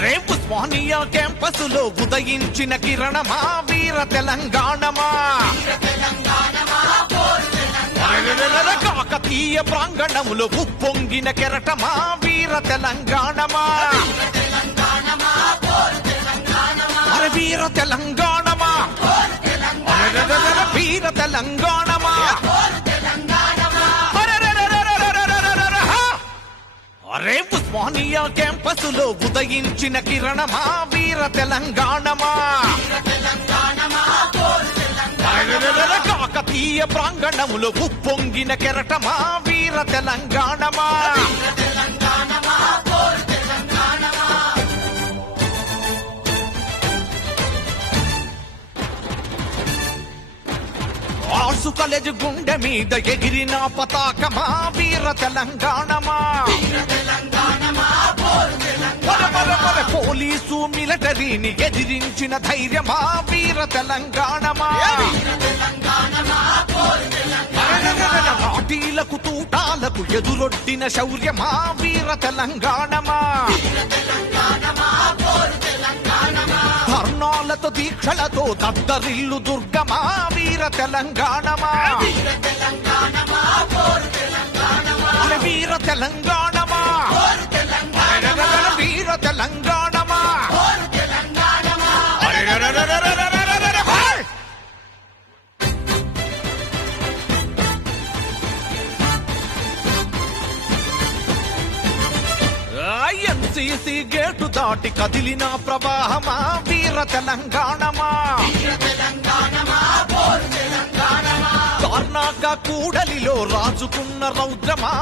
అరే ఉస్మానియా క్యాంపసులో ఉదయించిన కిరణమా వీర తెలంగాణమా, కాకతీయ ప్రాంగణములో ఉప్పొంగిన కెరటమా వీర తెలంగాణమా, అరే వీర తెలంగాణమా, వీర తెలంగాణమా. అరే ఉస్మానియా క్యాంపసులో ఉదయించిన కిరణమా వీర తెలంగాణమా, కాకతీయ ప్రాంగణములో ఉప్పొంగిన కెరటమా వీర తెలంగాణమా. ఆర్సు కాలేజ్ గుండె మీద ఎగిరిన పతాకమా వీర తెలంగాణమా, పోలీసు మిలిటరీని ఎదిరించిన ధైర్యమా వీర తెలంగాణమా, పార్టీలకు తూటాలకు ఎదురొడ్డిన శౌర్యమా వీర తెలంగాణమా, ధర్నాలతో దీక్షలతో దద్దరిల్లు దుర్గమా వీర తెలంగాణమా, వీర తెలంగాణమా, వీర తెలంగాణమా. ఎన్సీసీ గేటు దాటి కదిలిన ప్రవాహమా వీర తెలంగాణమా, కర్ణాక కూడలిలో రాజుకున్న రౌద్రమా